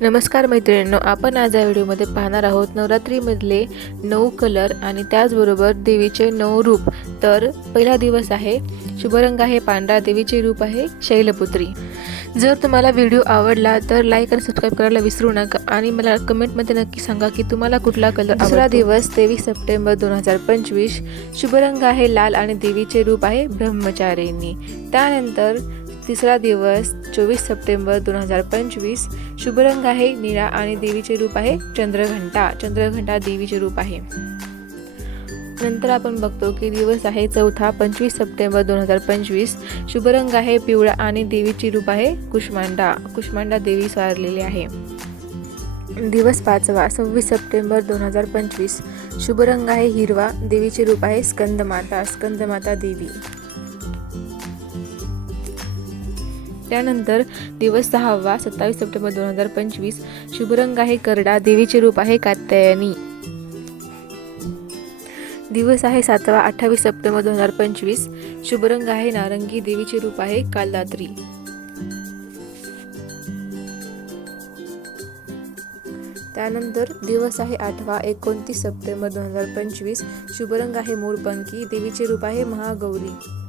नमस्कार मैत्रिणींनो आपण आज या व्हिडिओमध्ये पाहणार आहोत नवरात्रीमधले नऊ कलर आणि त्याचबरोबर देवीचे नऊ रूप. तर पहिला दिवस आहे शुभरंग आहे पांढरा देवीचे रूप आहे शैलपुत्री. जर तुम्हाला व्हिडिओ आवडला तर लाईक आणि सबस्क्राईब करायला विसरू नका आणि मला कमेंटमध्ये नक्की सांगा की तुम्हाला कुठला कलर दुसरा दिवस तेवीस सप्टेंबर दोन हजार पंचवीस शुभरंग आहे लाल आणि देवीचे रूप आहे ब्रह्मचारिणी. त्यानंतर तिसरा दिवस चोवीस सप्टेंबर दोन हजार पंचवीस. शुभरंग आहे निळा आणि देवीचे रूप आहे चंद्रघंटा. चंद्रघंटा देवीचे रूप आहे. नंतर आपण बघतो की दिवस आहे चौथा पंचवीस सप्टेंबर दोन हजार पंचवीस. शुभरंग आहे पिवळा आणि देवीची रूप आहे कुष्मांडा. कुष्मांडा देवी स्वारलेली आहे. दिवस पाचवा सव्वीस सप्टेंबर दोन हजार पंचवीस. शुभरंग आहे हिरवा. देवीचे रूप आहे स्कंदमाता. स्कंदमाता देवी. त्यानंतर दिवस सहावा सत्तावीस सप्टेंबर दोन हजार पंचवीस शुभरंग आहे करडा देवीचे रूप आहे कात्यायनी. दिवस आहे सातवा अठ्ठावीस सप्टेंबर दोन हजार पंचवीस शुभरंग आहे नारंगी देवीचे रूप आहे कालदात्री त्यानंतर दिवस आहे आठवा एकोणतीस सप्टेंबर दोन हजार पंचवीस शुभरंग आहे मोरपंखी देवीचे रूप आहे महागौरी.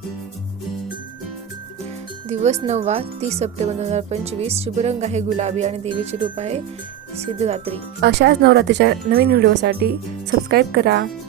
दिवस नववा तीस सप्टेंबर दोन हजार पंचवीस. शुभरंग आहे गुलाबी आणि देवीचे रूप आहे सिद्धरात्री. अशाच नवरात्रीच्या नवीन व्हिडिओसाठी सबस्क्राईब करा.